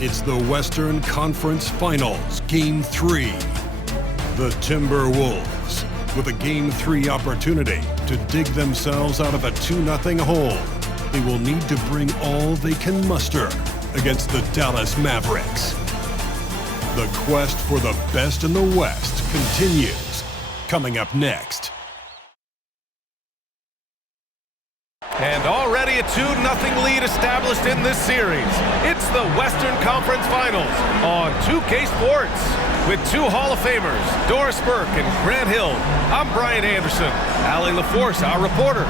It's the Western Conference Finals, Game 3. The Timberwolves, with a Game 3 opportunity to dig themselves out of a 2-0 hole. They will need to bring all they can muster against the Dallas Mavericks. The quest for the best in the West continues. Coming up next. And already a 2-0 lead established in this series. It's the Western Conference Finals on 2K Sports. With two Hall of Famers, Doris Burke and Grant Hill, I'm Brian Anderson. Allie LaForce, our reporter.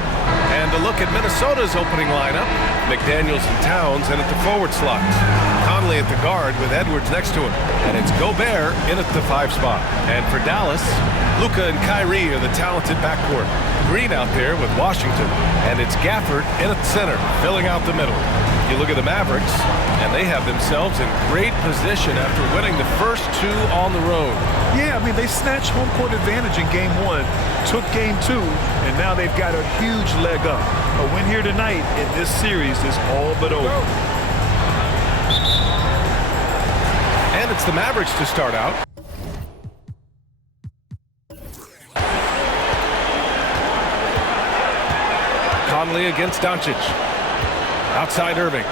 And a look at Minnesota's opening lineup. McDaniels and Towns in at the forward slots. Conley at the guard with Edwards next to him. And it's Gobert in at the 5 spot. And for Dallas, Luka and Kyrie are the talented backcourt. Green out there with Washington. And it's Gafford in at the center, filling out the middle. You look at the Mavericks, and they have themselves in great position after winning the first 2 on the road. Yeah, I mean, they snatched home court advantage in Game 1, took Game 2, and now they've got a huge leg up. A win here tonight in this series is all but over. And it's the Mavericks to start out. Conley against Doncic. Outside Irving.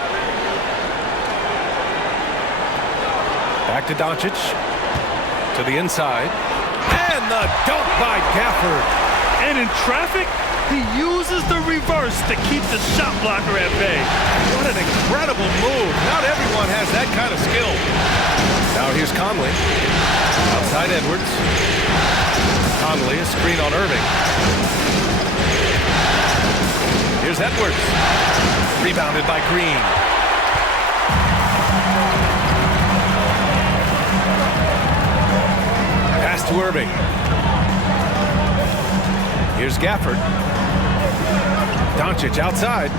Back to Doncic. To the inside. And the dunk by Gafford. And in traffic, he uses the reverse to keep the shot blocker at bay. What an incredible move. Not everyone has that kind of skill. Now here's Conley. Outside Edwards. Conley, a screen on Irving. Here's Edwards. Rebounded by Green. Pass to Irving. Here's Gafford. Doncic outside.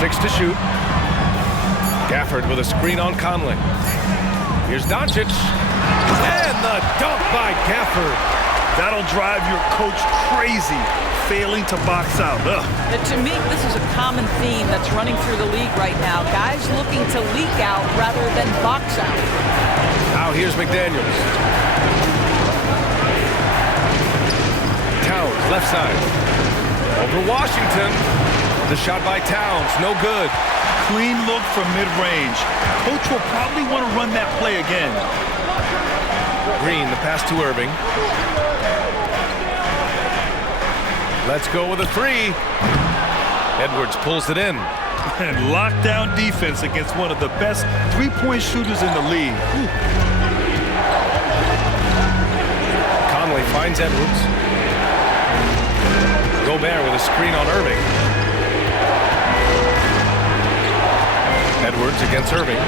6 to shoot. Gafford with a screen on Conley. Here's Doncic. And the dunk by Gafford. That'll drive your coach crazy, failing to box out. But to me, this is a common theme that's running through the league right now. Guys looking to leak out rather than box out. Now here's McDaniels. Towns, left side. Over Washington. The shot by Towns, no good. Clean look from mid-range. Coach will probably want to run that play again. Green, the pass to Irving. Let's go with a 3. Edwards pulls it in. And lockdown defense against one of the best three-point shooters in the league. Conley finds Edwards. Gobert with a screen on Irving. Edwards against Irving.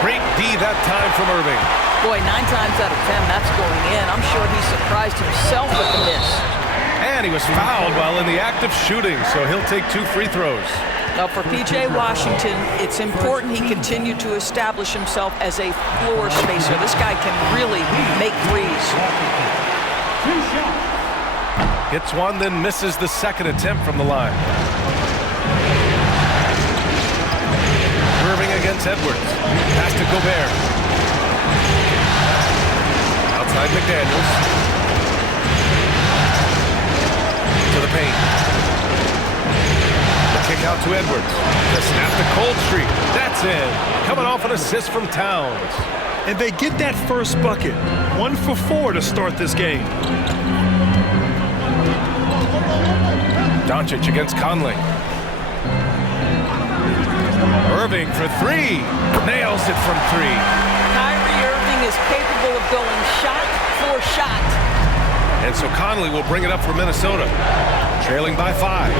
Great D that time from Irving. Boy, 9 times out of 10, that's going in. I'm sure he surprised himself with the miss. And he was fouled while in the act of shooting, so he'll take 2 free throws. Now for P.J. Washington, it's important he continue to establish himself as a floor spacer. This guy can really make threes. Hits one, then misses the second attempt from the line. Irving against Edwards. Pass to Gobert. Outside McDaniels. To the paint. The kick out to Edwards. To snap the cold streak. That's in. Coming off an assist from Towns. And they get that first bucket. 1 for 4 to start this game. Doncic against Conley. Irving for 3. Nails it from 3. Kyrie Irving is capable of going shot for shot. And so Conley will bring it up for Minnesota. Trailing by 5.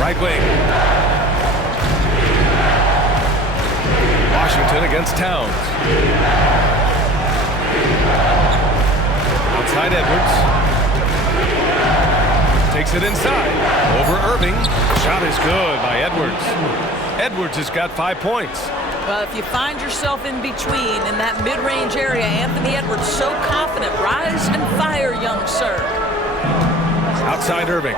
Right wing. Washington against Towns. Outside Edwards. Takes it inside. Over Irving. Shot is good by Edwards. Edwards has got 5 points. Well, if you find yourself in between in that mid-range area, Anthony Edwards so confident. Rise and fire, young sir. Outside Irving.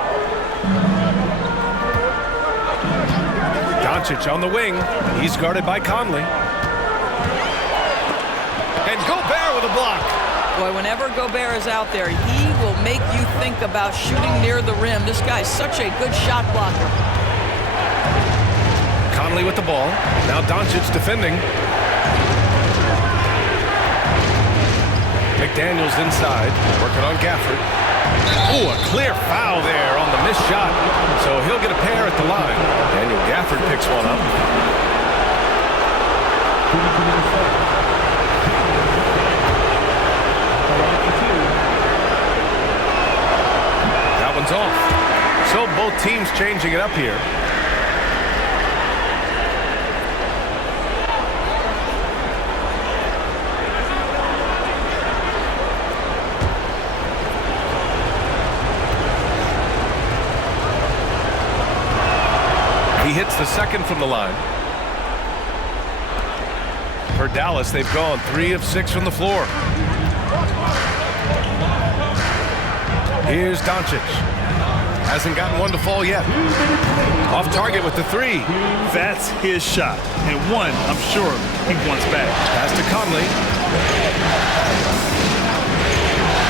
Doncic on the wing. He's guarded by Conley. And Gobert with a block. Boy, whenever Gobert is out there, he will make you think about shooting near the rim. This guy's such a good shot blocker. Conley with the ball. Now Doncic defending. McDaniels inside, working on Gafford. Oh, a clear foul there on the missed shot. So he'll get a pair at the line. Daniel Gafford picks one up. That one's off. So both teams changing it up here. He hits the second from the line. For Dallas, they've gone 3 of 6 from the floor. Here's Doncic. Hasn't gotten one to fall yet. Off target with the 3. That's his shot. And one, I'm sure, he wants back. Pass to Conley.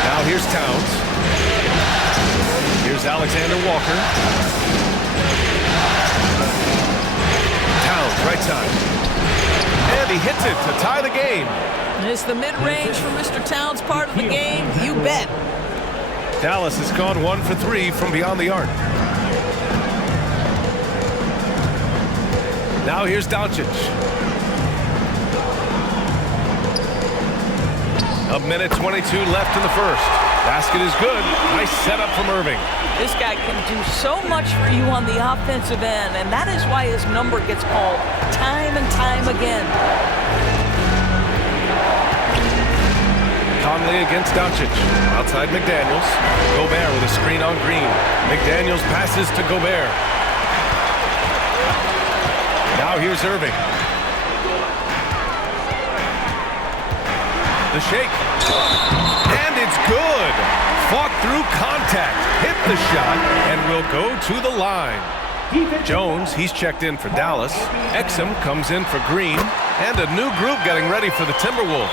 Now here's Towns. Here's Alexander Walker. Right side. And he hits it to tie the game. Is the mid-range for Mr. Towns part of the game? You bet. Dallas has gone 1 for 3 from beyond the arc. Now here's Doncic. A minute 22 left in the first. Basket is good. Nice setup from Irving. This guy can do so much for you on the offensive end, and that is why his number gets called time and time again. Conley against Doncic. Outside McDaniels. Gobert with a screen on Green. McDaniels passes to Gobert. Now here's Irving. The shake. And it's good. Fought through contact. Hit the shot and will go to the line. Jones, he's checked in for Dallas. Exum comes in for Green. And a new group getting ready for the Timberwolves.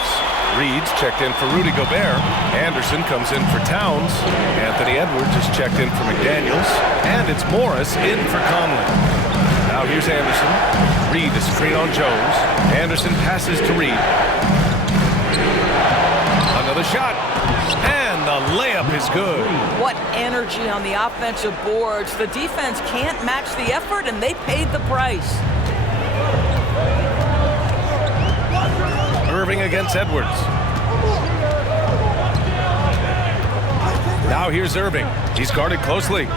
Reed's checked in for Rudy Gobert. Anderson comes in for Towns. Anthony Edwards is checked in for McDaniels. And it's Morris in for Conley. Now here's Anderson. Reed is screen on Jones. Anderson passes to Reed. Another shot. And the layup is good. What energy on the offensive boards. The defense can't match the effort, and they paid the price. Irving against Edwards. Now here's Irving. He's guarded closely.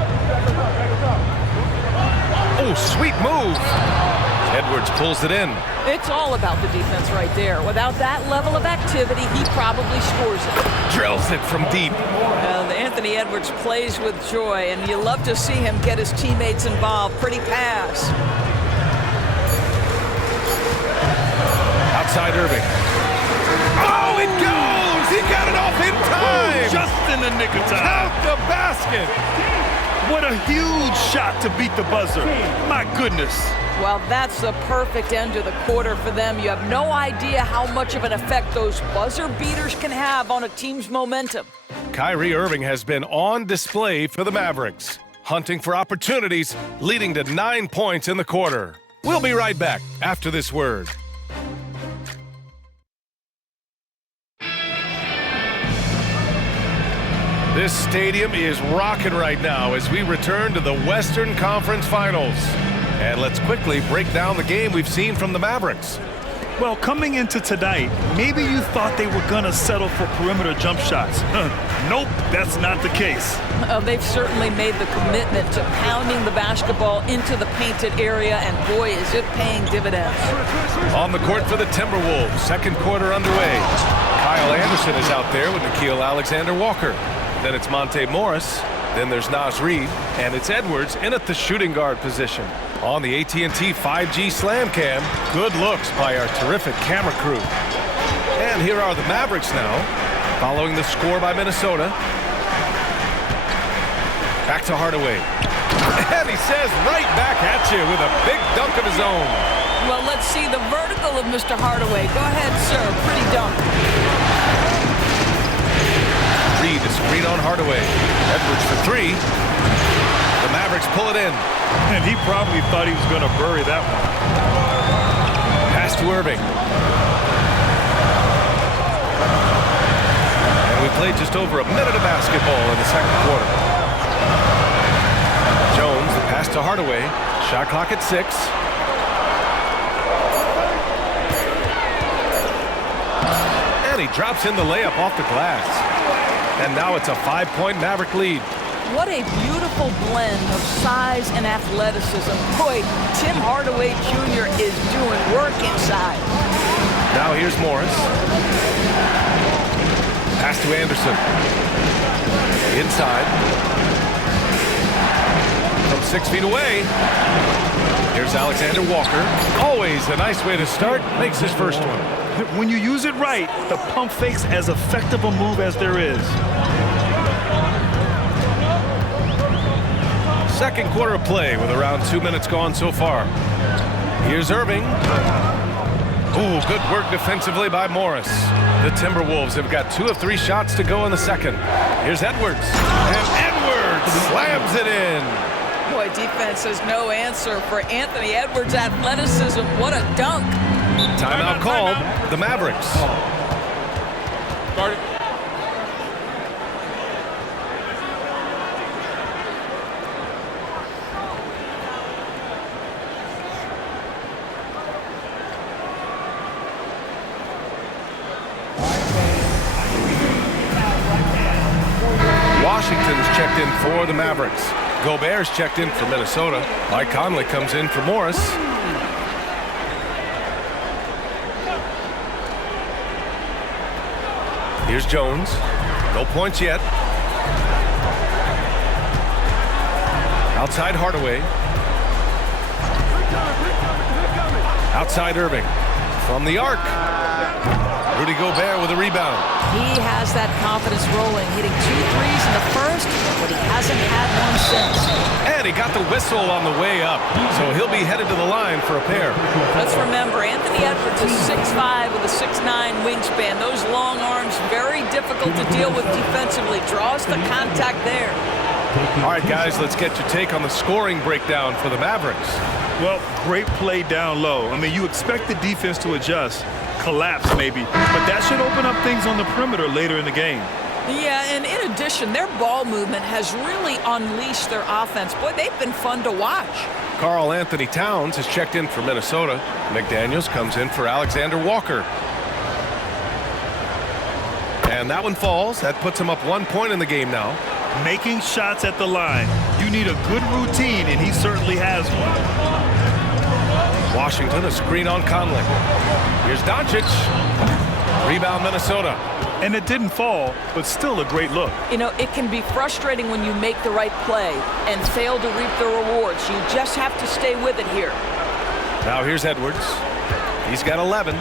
Oh, sweet move. Edwards pulls it in. It's all about the defense right there. Without that level of activity, he probably scores it. Drills it from deep. Anthony Edwards plays with joy, and you love to see him get his teammates involved. Pretty pass. Outside Irving. Oh, it goes! He got it off in time! Just in the nick of time. Count the basket! What a huge shot to beat the buzzer. My goodness. Well, that's the perfect end to the quarter for them. You have no idea how much of an effect those buzzer beaters can have on a team's momentum. Kyrie Irving has been on display for the Mavericks, hunting for opportunities, leading to 9 points in the quarter. We'll be right back after this word. This stadium is rocking right now as we return to the Western Conference Finals. And let's quickly break down the game we've seen from the Mavericks. Well, coming into tonight, maybe you thought they were going to settle for perimeter jump shots. Nope, that's not the case. They've certainly made the commitment to pounding the basketball into the painted area, and boy, is it paying dividends. On the court for the Timberwolves, second quarter underway. Kyle Anderson is out there with Nickeil Alexander-Walker. Then it's Monte Morris. Then there's Naz Reid, and it's Edwards in at the shooting guard position. On the AT&T 5G Slam Cam, good looks by our terrific camera crew. And here are the Mavericks now, following the score by Minnesota. Back to Hardaway. And he says right back at you with a big dunk of his own. Well, let's see the vertical of Mr. Hardaway. Go ahead, sir. Pretty dunk. Reed to screen on Hardaway. Edwards for three. The Mavericks pull it in. And he probably thought he was going to bury that one. Pass to Irving. And we played just over a minute of basketball in the second quarter. Jones, the pass to Hardaway. Shot clock at 6. And he drops in the layup off the glass. And now it's a 5-point Maverick lead. What a beautiful blend of size and athleticism. Boy, Tim Hardaway Jr. is doing work inside. Now here's Morris. Pass to Anderson. Inside. From 6 feet away. Here's Alexander Walker. Always a nice way to start. Makes his first one. When you use it right, the pump fake's as effective a move as there is. Second quarter of play with around 2 minutes gone so far. Here's Irving. Ooh, good work defensively by Morris. The Timberwolves have got 2 of 3 shots to go in the second. Here's Edwards. And Edwards slams it in. Boy, defense has no answer for Anthony Edwards' athleticism. What a dunk. Timeout called. The Mavericks. Started. Washington's checked in for the Mavericks. Gobert's checked in for Minnesota. Mike Conley comes in for Morris. Here's Jones. No points yet. Outside Hardaway. Outside Irving. From the arc. Rudy Gobert with a rebound. He has that confidence rolling, hitting 2 threes in the first, but he hasn't had one since. And he got the whistle on the way up, so he'll be headed to the line for a pair. Let's remember, Anthony Edwards is 6'5" with a 6'9" wingspan. Those long arms, very difficult to deal with defensively. Draws the contact there. All right, guys, let's get your take on the scoring breakdown for the Mavericks. Well, great play down low. I mean, you expect the defense to adjust, collapse maybe, but that should open up things on the perimeter later in the game. Yeah, and in addition, their ball movement has really unleashed their offense. Boy, they've been fun to watch. Karl Anthony Towns has checked in for Minnesota. McDaniels comes in for Alexander Walker. And that one falls. That puts him up 1 point in the game now. Making shots at the line. You need a good routine, and he certainly has one. Washington, a screen on Conley. Here's Doncic. Rebound Minnesota. And it didn't fall, but still a great look. You know, it can be frustrating when you make the right play and fail to reap the rewards. You just have to stay with it here. Now here's Edwards. He's got 11.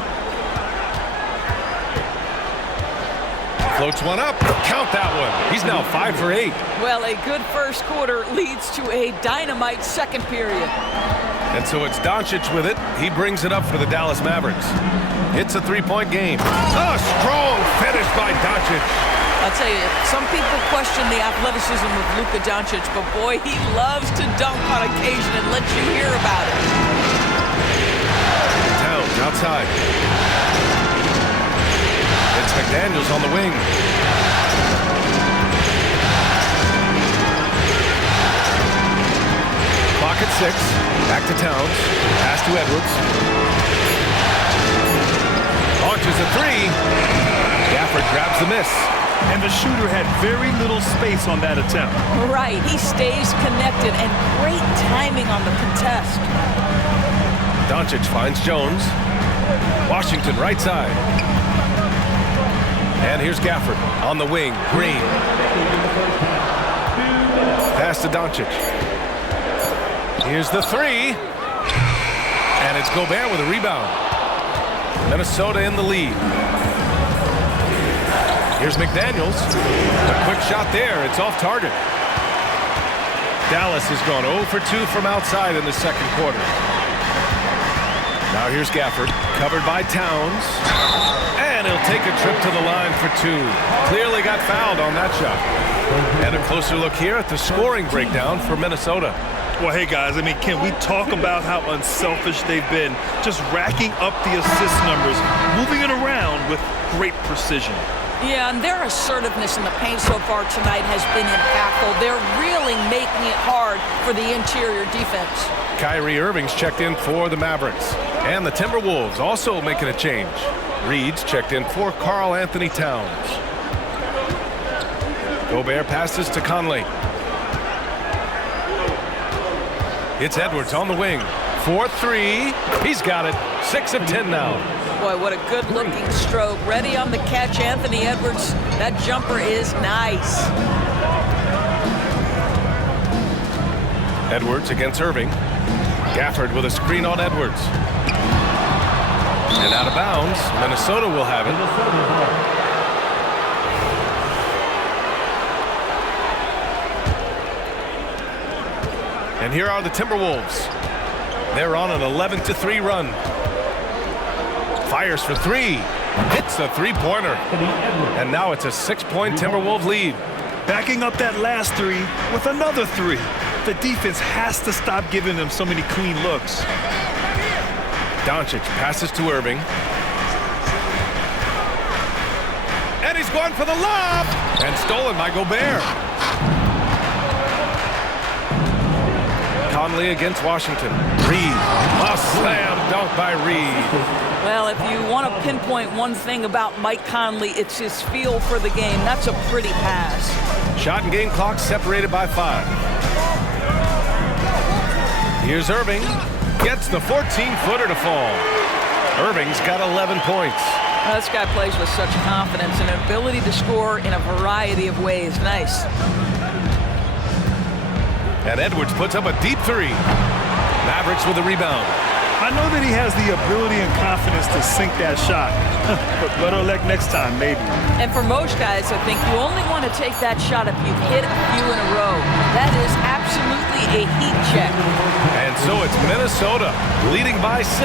Floats one up. Count that one. He's now 5 for 8. Well, a good first quarter leads to a dynamite second period. And so it's Doncic with it. He brings it up for the Dallas Mavericks. It's a 3-point game. A strong finish by Doncic. I'll tell you, some people question the athleticism of Luka Doncic, but boy, he loves to dunk on occasion and let you hear about it. Towns outside. It's McDaniels on the wing. Clock at 6. Back to Towns. Pass to Edwards. Launches a 3. Gafford grabs the miss. And the shooter had very little space on that attempt. Right, he stays connected and great timing on the contest. Doncic finds Jones. Washington right side. And here's Gafford on the wing. Green. Pass to Doncic. Here's the 3. And it's Gobert with a rebound. Minnesota in the lead. Here's McDaniels. A quick shot there. It's off target. Dallas has gone 0 for 2 from outside in the second quarter. Now here's Gafford, covered by Towns. And he'll take a trip to the line for 2. Clearly got fouled on that shot. And a closer look here at the scoring breakdown for Minnesota. Well, hey, guys, I mean, can we talk about how unselfish they've been? Just racking up the assist numbers, moving it around with great precision. Yeah, and their assertiveness in the paint so far tonight has been impactful. They're really making it hard for the interior defense. Kyrie Irving's checked in for the Mavericks. And the Timberwolves also making a change. Reed's checked in for Karl Anthony Towns. Gobert passes to Conley. It's Edwards on the wing. 4-3. He's got it. 6 of 10 now. Boy, what a good-looking stroke. Ready on the catch, Anthony Edwards. That jumper is nice. Edwards against Irving. Gafford with a screen on Edwards. And out of bounds. Minnesota will have it. And here are the Timberwolves. They're on an 11-3 run. Fires for 3. Hits a three-pointer. And now it's a 6-point Timberwolves lead. Backing up that last 3 with another 3. The defense has to stop giving them so many clean looks. Doncic passes to Irving. And he's going for the lob. And stolen by Gobert. Conley against Washington. Reed. A slam dunk by Reed. Well, if you want to pinpoint one thing about Mike Conley, it's his feel for the game. That's a pretty pass. Shot and game clock separated by 5. Here's Irving. Gets the 14-footer to fall. Irving's got 11 points. Well, this guy plays with such confidence and an ability to score in a variety of ways. Nice. And Edwards puts up a deep 3. Mavericks with a rebound. I know that he has the ability and confidence to sink that shot, but better luck next time, maybe. And for most guys, I think you only want to take that shot if you've hit a few in a row. That is absolutely a heat check. And so it's Minnesota leading by 6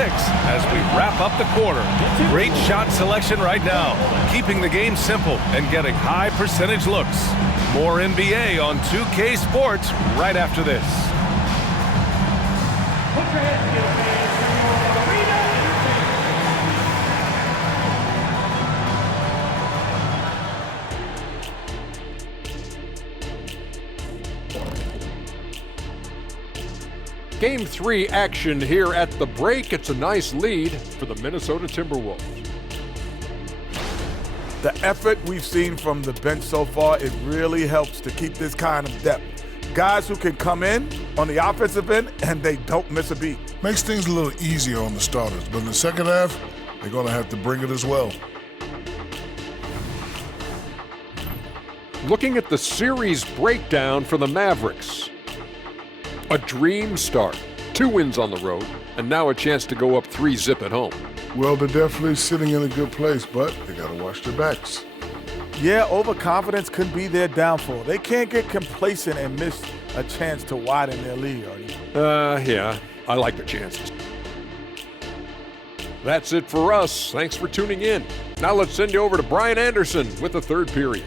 as we wrap up the quarter. Great shot selection right now, keeping the game simple and getting high percentage looks. More NBA on 2K Sports right after this. Game 3 action here at the break. It's a nice lead for the Minnesota Timberwolves. The effort we've seen from the bench so far, it really helps to keep this kind of depth. Guys who can come in on the offensive end and they don't miss a beat. Makes things a little easier on the starters, but in the second half, they're going to have to bring it as well. Looking at the series breakdown for the Mavericks. A dream start. 2 wins on the road, and now a chance to go up 3-zip at home. Well, they're definitely sitting in a good place, but they got to watch their backs. Yeah, overconfidence could be their downfall. They can't get complacent and miss a chance to widen their lead, Artie. Yeah, I like the chances. That's it for us. Thanks for tuning in. Now let's send you over to Brian Anderson with the third period.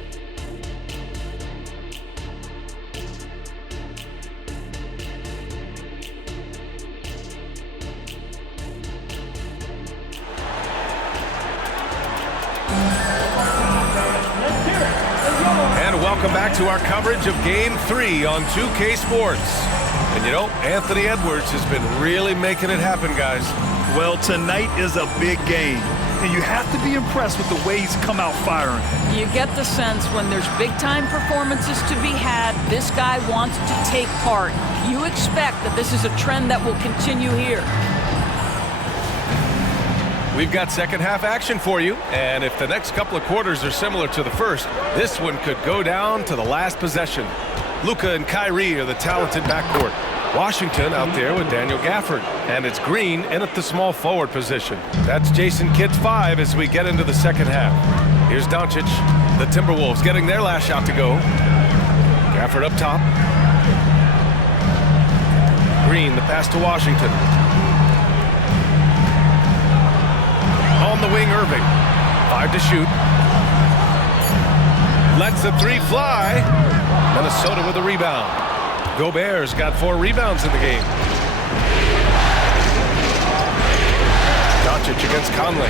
Welcome back to our coverage of Game 3 on 2K Sports. And you know, Anthony Edwards has been really making it happen, guys. Well, tonight is a big game, and you have to be impressed with the way he's come out firing. You get the sense when there's big-time performances to be had, this guy wants to take part. You expect that this is a trend that will continue here. We've got second half action for you, and if the next couple of quarters are similar to the first, this one could go down to the last possession. Luka and Kyrie are the talented backcourt. Washington out there with Daniel Gafford, and it's Green in at the small forward position. That's Jason Kidd's 5 as we get into the second half. Here's Doncic, the Timberwolves getting their last shot to go. Gafford up top. Green, the pass to Washington. On the wing, Irving. 5 to shoot. Lets the 3 fly. Minnesota with a rebound. Gobert's got 4 rebounds in the game. Doncic against Conley.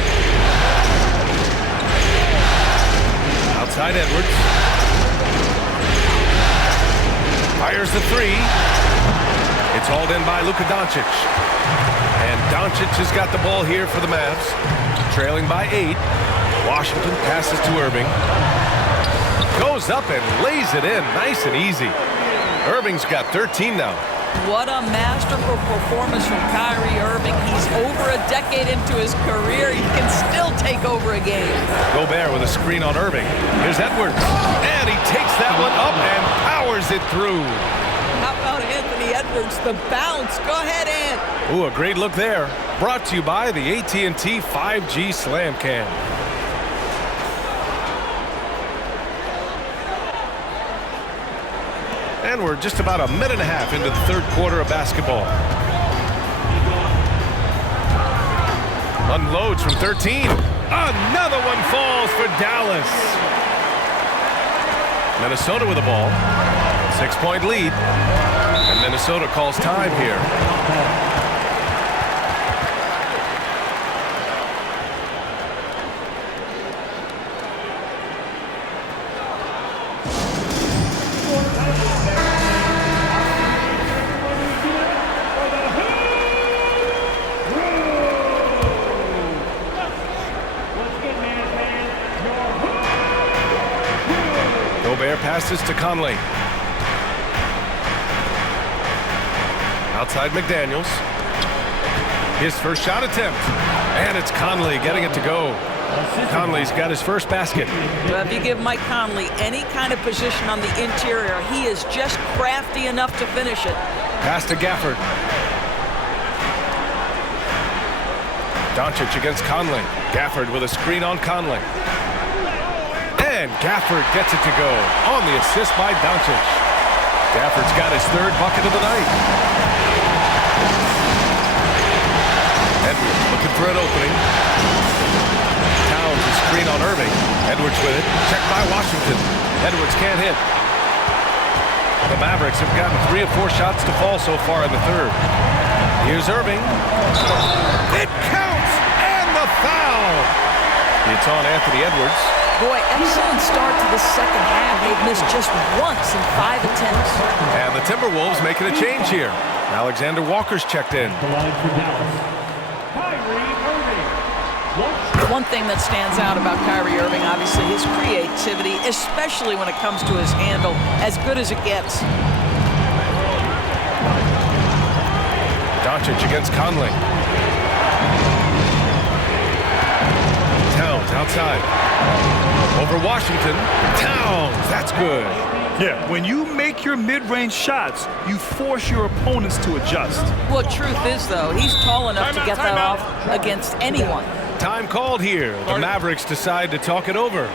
Outside Edwards. Fires the 3. It's hauled in by Luka Doncic. And Doncic has got the ball here for the Mavs. Trailing by 8. Washington passes to Irving. Goes up and lays it in nice and easy. Irving's got 13 now. What a masterful performance from Kyrie Irving. He's over a decade into his career. He can still take over a game. Gobert with a screen on Irving. Here's Edwards. And he takes that one up and powers it through. How about Anthony Edwards, the bounce? Go ahead, Ant. Ooh, a great look there. Brought to you by the AT&T 5G Slam Cam. And we're just about a minute and a half into the third quarter of basketball. Unloads from 13. Another one falls for Dallas. Minnesota with the ball. 6-point lead. And Minnesota calls time here. Gobert passes to Conley. Outside McDaniels. His first shot attempt. And it's Conley getting it to go. Conley's got his first basket. Well, if you give Mike Conley any kind of position on the interior, he is just crafty enough to finish it. Pass to Gafford. Doncic against Conley. Gafford with a screen on Conley. And Gafford gets it to go on the assist by Doncic. Gafford's got his 3rd bucket of the night. Edwards looking for an opening. Towns a screen on Irving. Edwards with it. Checked by Washington. Edwards can't hit. The Mavericks have gotten 3 of 4 shots to fall so far in the third. Here's Irving. It counts! And the foul! It's on Anthony Edwards. Boy, excellent start to the second half. They've missed just once in 5 attempts. And the Timberwolves making a change here. Alexander Walker's checked in. One thing that stands out about Kyrie Irving, obviously, his creativity, especially when it comes to his handle, as good as it gets. Doncic against Conley. Towns outside. Over Washington. Towns, that's good. Yeah, when you make your mid-range shots, you force your opponents to adjust. Well, truth is, though, he's tall enough to get that off against anyone. Time called here. The Mavericks decide to talk it over.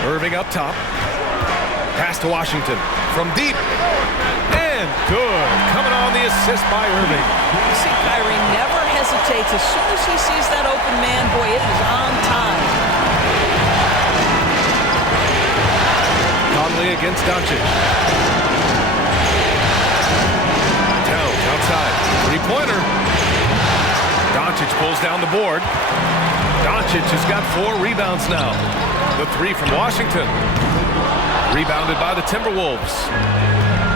Irving up top. Pass to Washington from deep. And good. Coming on the assist by Irving. You see, Kyrie never hesitates. As soon as he sees that open man, boy, it is on time. Conley against Doncic. Towns outside. 3-pointer. Doncic pulls down the board. Doncic has got 4 rebounds now. The 3 from Washington. Rebounded by the Timberwolves.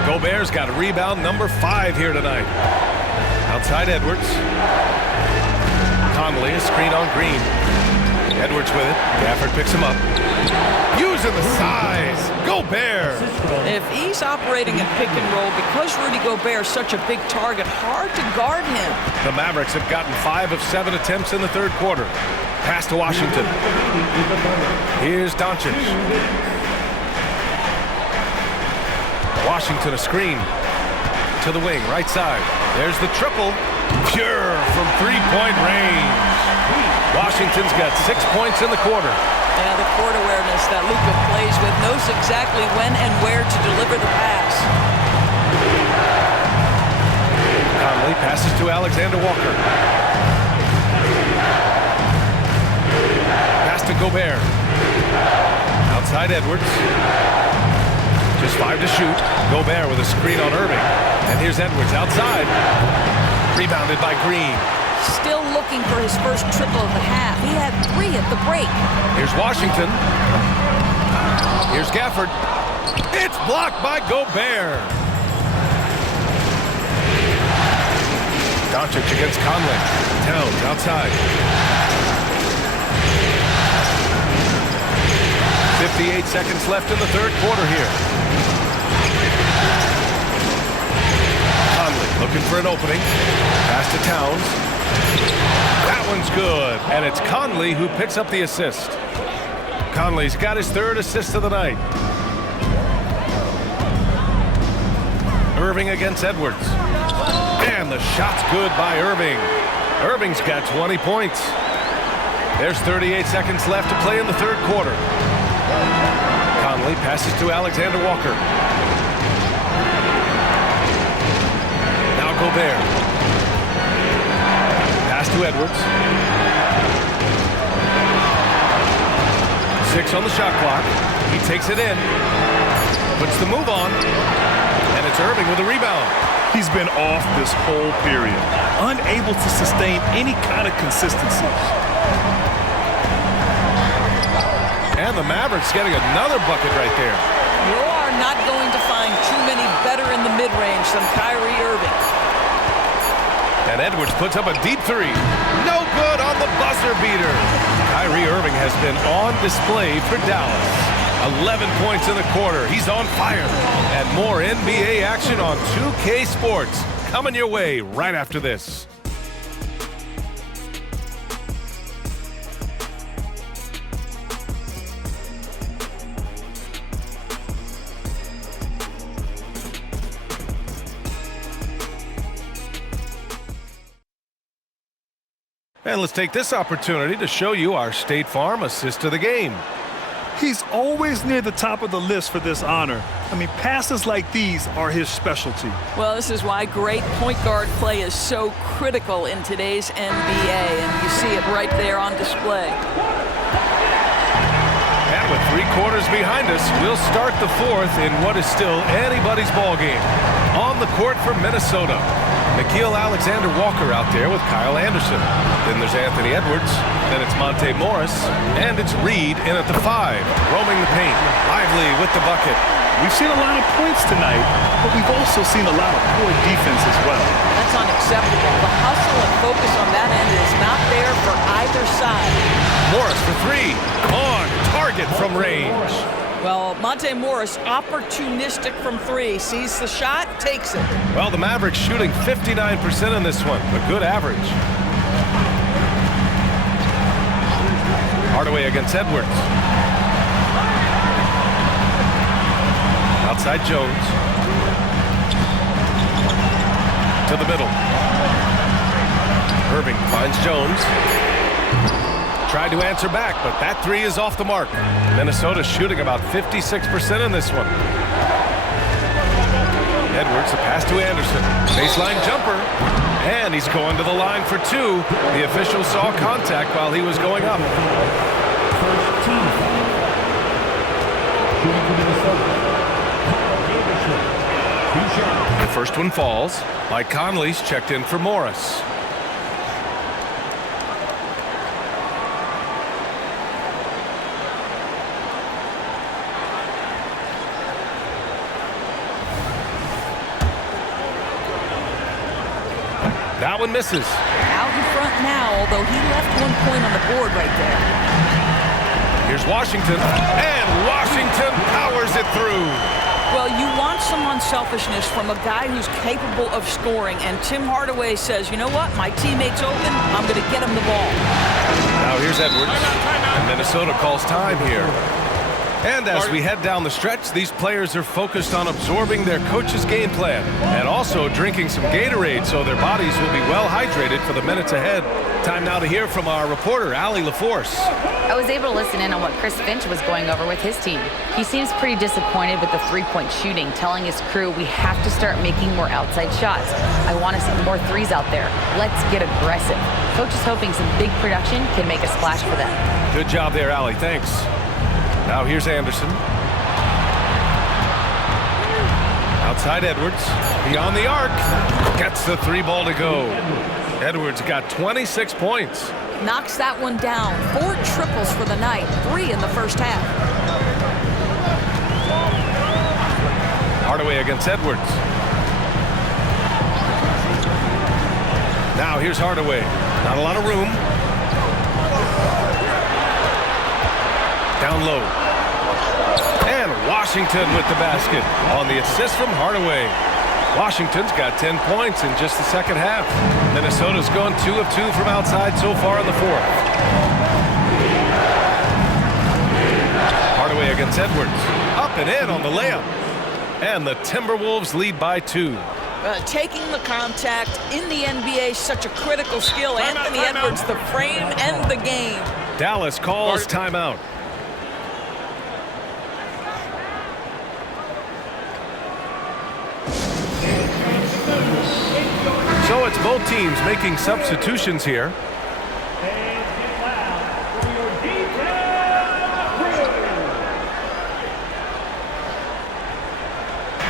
Gobert's got a rebound number 5 here tonight. Outside Edwards. Conley, a screen on Green. Edwards with it. Gafford picks him up. Using the size. Gobert. If he's operating in pick and roll, because Rudy Gobert is such a big target, hard to guard him. The Mavericks have gotten 5 of 7 attempts in the third quarter. Pass to Washington. Here's Doncic. Washington a screen. To the wing, right side. There's the triple. Pure from three-point range. Washington's got 6 points in the quarter. Yeah, the court awareness that Luka plays with, knows exactly when and where to deliver the pass. Conley passes to Alexander Walker. Pass to Gobert. Outside Edwards. Just 5 to shoot. Gobert with a screen on Irving. And here's Edwards outside. Rebounded by Green. Still looking for his first triple of the half. He had 3 at the break. Here's Washington. Here's Gafford. It's blocked by Gobert. Doncic against Conley. Towns outside. 58 seconds left in the third quarter here. Conley looking for an opening. Pass to Towns. That one's good, and it's Conley who picks up the assist. Conley's got his 3rd assist of the night. Irving against Edwards. And the shot's good by Irving. Irving's got 20 points. There's 38 seconds left to play in the third quarter. Conley passes to Alexander Walker. Now Gobert. To Edwards. 6 on the shot clock. He takes it in. Puts the move on. And it's Irving with a rebound. He's been off this whole period. Unable to sustain any kind of consistency. And the Mavericks getting another bucket right there. You are not going to find too many better in the mid-range than Kyrie Irving. And Edwards puts up a deep 3. No good on the buzzer beater. Kyrie Irving has been on display for Dallas. 11 points in the quarter. He's on fire. And more NBA action on 2K Sports coming your way right after this. And let's take this opportunity to show you our State Farm assist of the game. He's always near the top of the list for this honor. I mean, passes like these are his specialty. Well, this is why great point guard play is so critical in today's NBA, and you see it right there on display. And with 3 quarters behind us, we'll start the 4th in what is still anybody's ball game. On the court for Minnesota, Nickeil Alexander-Walker out there with Kyle Anderson. Then there's Anthony Edwards. Then it's Monte Morris. And it's Reed in at the 5, roaming the paint. Lively with the bucket. We've seen a lot of points tonight, but we've also seen a lot of poor defense as well. That's unacceptable. The hustle and focus on that end is not there for either side. Morris for 3. On target from range. Well, Monte Morris, opportunistic from 3. Sees the shot, takes it. Well, the Mavericks shooting 59% in this one. A good average. Hardaway against Edwards. Outside Jones. To the middle. Irving finds Jones. Tried to answer back, but that 3 is off the mark. Minnesota shooting about 56% in this one. Edwards, a pass to Anderson. Baseline jumper. And he's going to the line for 2. The official saw contact while he was going up. The first one falls. Mike Conley's checked in for Morris. That one misses. Out in front now, although he left 1 point on the board right there. Here's Washington, and Washington powers it through. Well, you want some unselfishness from a guy who's capable of scoring, and Tim Hardaway says, you know what, my teammate's open, I'm going to get him the ball. Now here's Edwards, and Minnesota calls time here. And as we head down the stretch, these players are focused on absorbing their coach's game plan and also drinking some Gatorade so their bodies will be well hydrated for the minutes ahead. Time now to hear from our reporter, Allie LaForce. I was able to listen in on what Chris Finch was going over with his team. He seems pretty disappointed with the three-point shooting, telling his crew we have to start making more outside shots. I want to see more threes out there. Let's get aggressive. Coach is hoping some big production can make a splash for them. Good job there, Allie. Thanks. Now here's Anderson. Outside Edwards. Beyond the arc. Gets the three ball to go. Edwards got 26 points. Knocks that one down. 4 triples for the night. 3 in the first half. Hardaway against Edwards. Now here's Hardaway. Not a lot of room. Down low. And Washington with the basket on the assist from Hardaway. Washington's got 10 points in just the second half. Minnesota's gone 2 of 2 from outside so far in the fourth. Hardaway against Edwards. Up and in on the layup. And the Timberwolves lead by 2. Taking the contact in the NBA is such a critical skill. Anthony Edwards, the frame and the game. Dallas calls timeout. So it's both teams making substitutions here.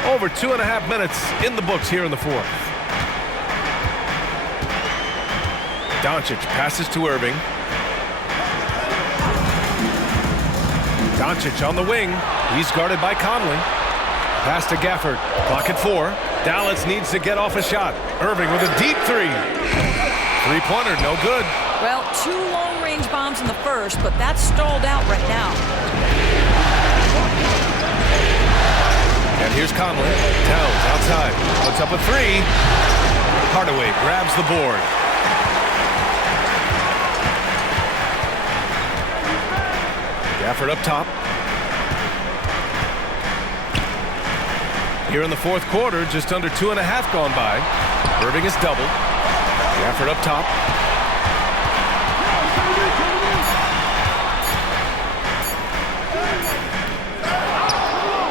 Over 2.5 minutes in the books here in the fourth. Doncic passes to Irving. Doncic on the wing. He's guarded by Conley. Pass to Gafford. Clock at 4. Dallas needs to get off a shot. Irving with a deep 3. Three-pointer, no good. Well, 2 long-range bombs in the first, but that's stalled out right now. And here's Conley. Towns outside. Puts up a 3. Hardaway grabs the board. Gafford up top. Here in the fourth quarter, just under 2.5 gone by. Irving is doubled. Gafford up top.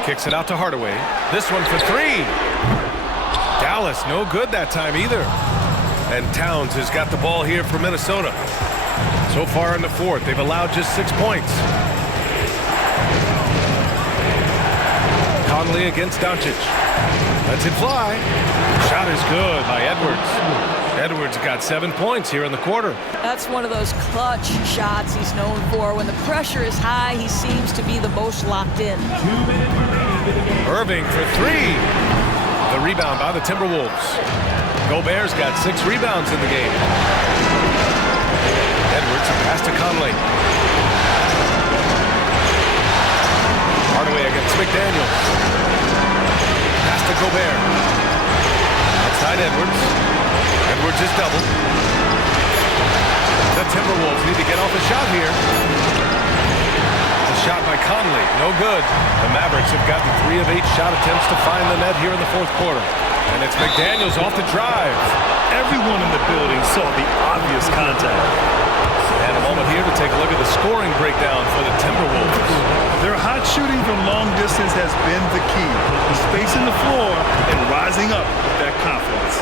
Kicks it out to Hardaway. This one for 3. Dallas no good that time either. And Towns has got the ball here for Minnesota. So far in the fourth, they've allowed just 6 points. Conley against Doncic. Lets it fly. Shot is good by Edwards. Edwards got 7 points here in the quarter. That's one of those clutch shots he's known for. When the pressure is high, he seems to be the most locked in. Irving for 3. The rebound by the Timberwolves. Gobert's got 6 rebounds in the game. Edwards pass to Conley. Hardaway against McDaniels. Pass to Gobert. Outside Edwards. Edwards is doubled. The Timberwolves need to get off a shot here. The shot by Conley, no good. The Mavericks have gotten 3 of 8 shot attempts to find the net here in the fourth quarter. And it's McDaniels off the drive. Everyone in the building saw the obvious contact. And a moment here to take a look at the scoring breakdown for the Timberwolves. Their hot shooting from long distance has been the key. Spacing the floor and rising up with that confidence.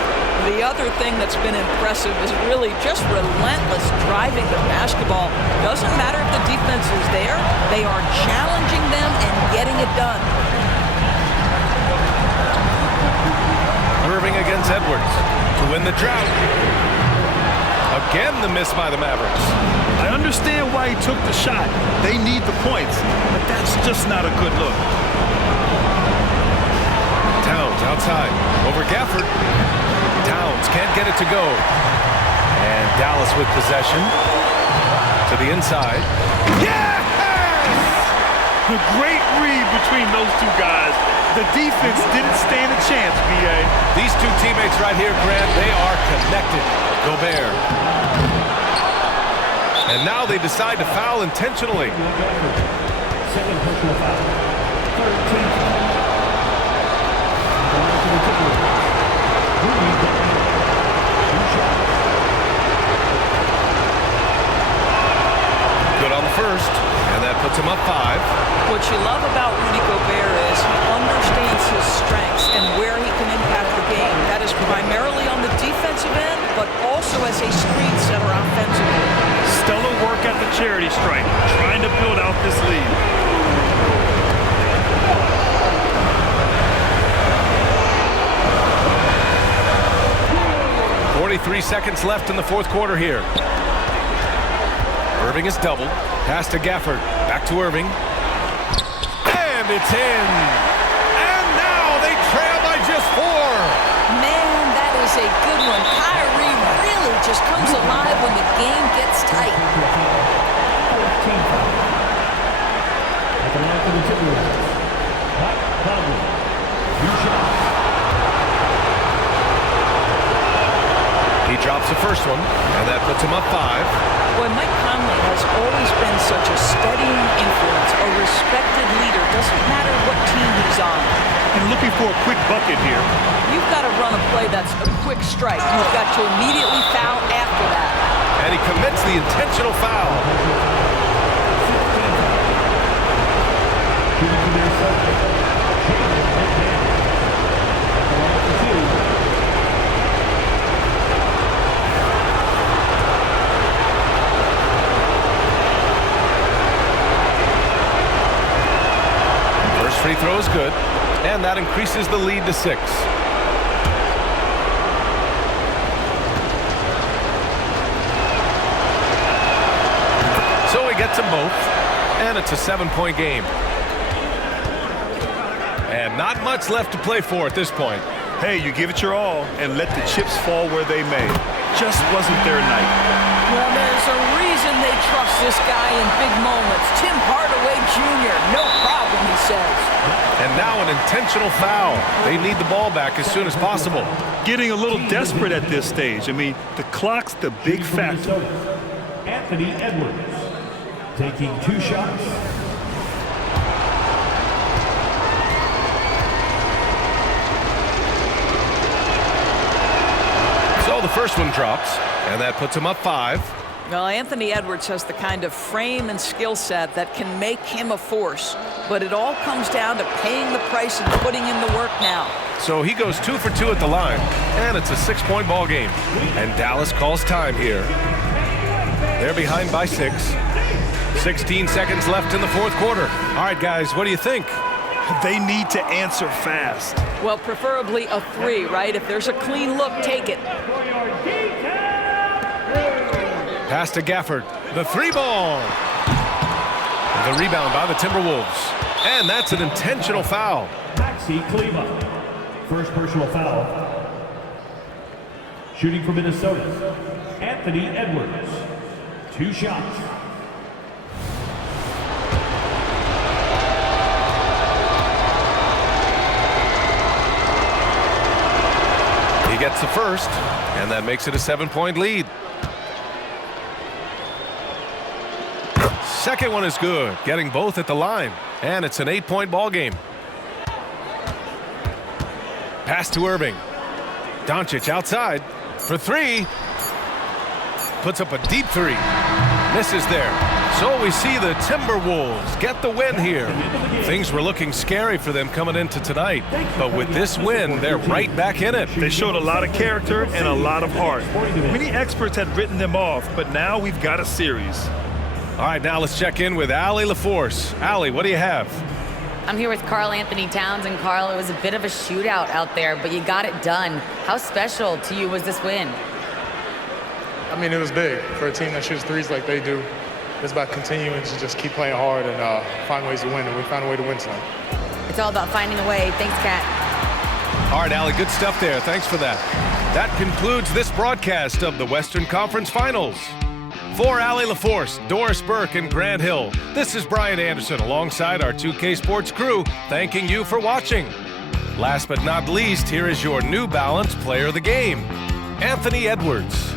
The other thing that's been impressive is really just relentless driving the basketball. Doesn't matter if the defense is there, they are challenging them and getting it done. Irving against Edwards to win the drought. Again, the miss by the Mavericks. I understand why he took the shot. They need the points, but that's just not a good look. Towns outside. Over Gafford. Towns can't get it to go. And Dallas with possession. To the inside. Yes! The great read between those two guys. The defense didn't stand a chance, B.A. These two teammates right here, Grant, they are connected. Gobert. And now they decide to foul intentionally. Second personal foul. 13. Good on the first, and that puts him up 5. What you love about Rudy Gobert is he understands his strengths and where he can impact the game. That is primarily on the defensive end, but also as a screen setter offensively. Stellar work at the charity stripe, trying to build out this lead. .43 seconds left in the fourth quarter here. Irving is doubled. Pass to Gafford. Back to Irving. And it's in. And now they trail by just 4. Man, that is a good one. Kyrie really just comes alive when the game gets tight. He drops the first one, and that puts him up 5. Boy, Mike Conley has always been such a steadying influence, a respected leader. Doesn't matter what team he's on. And looking for a quick bucket here. You've got to run a play that's a quick strike. You've got to immediately foul after that. And he commits the intentional foul. Free throw is good, and that increases the lead to 6. So he gets them both, and it's a 7-point game. And not much left to play for at this point. Hey, you give it your all and let the chips fall where they may. Just wasn't their night. Well, there's a reason they trust this guy in big moments. Tim Hardaway Jr., no problem, he says. And now an intentional foul. They need the ball back as soon as possible. Getting a little desperate at this stage. I mean, the clock's the big factor. Anthony Edwards taking 2 shots. So the first one drops, and that puts him up 5. Well, Anthony Edwards has the kind of frame and skill set that can make him a force. But it all comes down to paying the price and putting in the work now. So he goes 2 for 2 at the line, and it's a 6-point ball game. And Dallas calls time here. They're behind by 6. 16 seconds left in the fourth quarter. All right, guys, what do you think? They need to answer fast. Well, preferably a 3, right? If there's a clean look, take it. Pass to Gafford. The 3 ball. The rebound by the Timberwolves. And that's an intentional foul. Maxi Kleber. First personal foul. Shooting for Minnesota, Anthony Edwards. 2 shots. He gets the first, and that makes it a 7-point lead. Second one is good, getting both at the line, and it's an 8-point ball game. Pass to Irving. Doncic outside for 3. Puts up a deep 3. Misses there. So we see the Timberwolves get the win here. Things were looking scary for them coming into tonight, but with this win, they're right back in it. They showed a lot of character and a lot of heart. Many experts had written them off, but now we've got a series. All right, now let's check in with Allie LaForce. Allie, what do you have? I'm here with Karl Anthony Towns, and Karl, it was a bit of a shootout out there, but you got it done. How special to you was this win? I mean, it was big for a team that shoots threes like they do. It's about continuing to just keep playing hard and find ways to win, and we found a way to win tonight. It's all about finding a way. Thanks, Kat. All right, Allie, good stuff there. Thanks for that. That concludes this broadcast of the Western Conference Finals. For Allie LaForce, Doris Burke, and Grant Hill, this is Brian Anderson alongside our 2K Sports crew, thanking you for watching. Last but not least, here is your New Balance Player of the Game, Anthony Edwards.